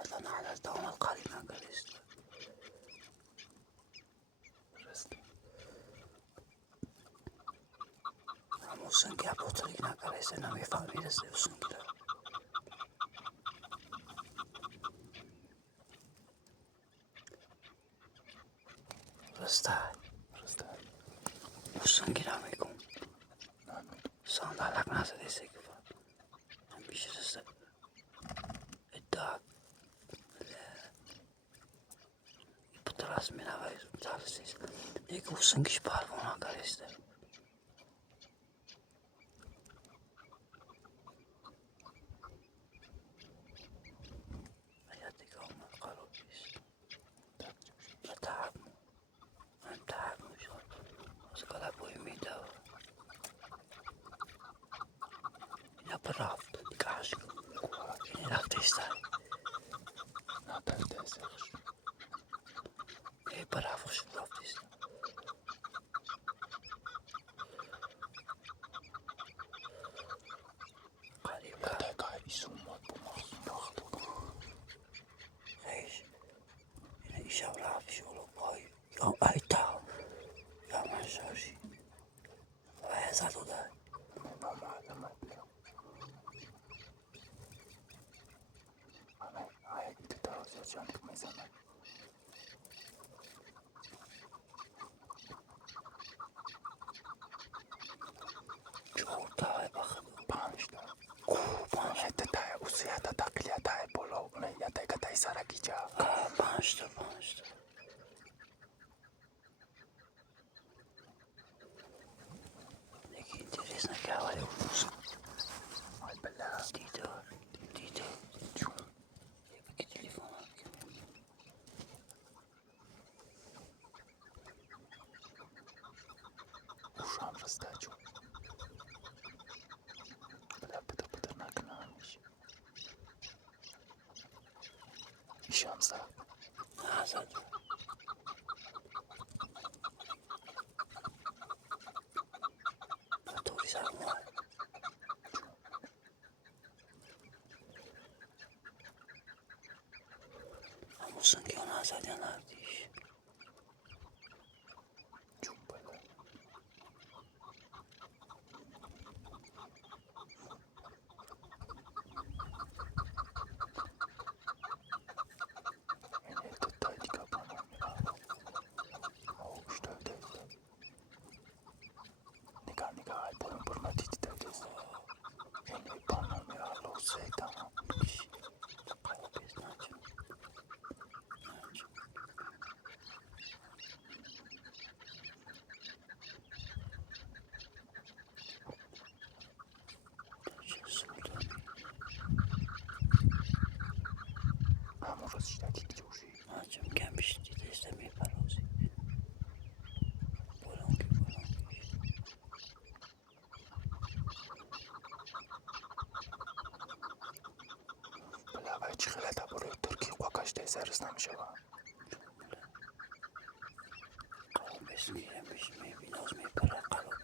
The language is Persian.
مثلا حالت داماد قالی نکردیست هموسن که بطریک نکردیست نمیفهمید است اوسن که رسته اوسن که نمیکن ساندالک نزدیسته که همیشه رسته ادعا بطرس می نوید بطرسیست یک اوسن کش پروانه کردیسته رفت کاش این رفت ایستاد نتلته سخش ای برافش رفت ایستاد قریب نتلته ایسون ماد بمارسون داخت خیش این ایشاب رفت شلو پای یا ایتا یا من شاشی و هزار داده من معلمه بیرم همه ایتی ترازی جانک میزنه چهار تای بخد 5 تا هته تای اوسی هته تقلیه تای بالا و اونه یه که تای سرکی جا 5 تا یکی اینتریز نکرده اوز آی بله دیده جون یه بکی تلیفون هم بگم اوش هم رسته جون بله پتر نکنه همیشه ایش هم زد نه زد طوری سرموه هموسن که اون زد یا نردیش جون بله این ایتی تای دیگه بانه میره اوش تایده نگاه های برما دیدی تایده این ای بانه میره لوسه ایتانا قیابیز نچم چه سودانی همون روز شدکی جوشی نچم کم بیش دیده ایسته میپرازی بلانگی بله باید چی خیلی بروی ترکی قاکش تیزرس نمیشه با قلابیز که بیش میبیناز میپره قلابیز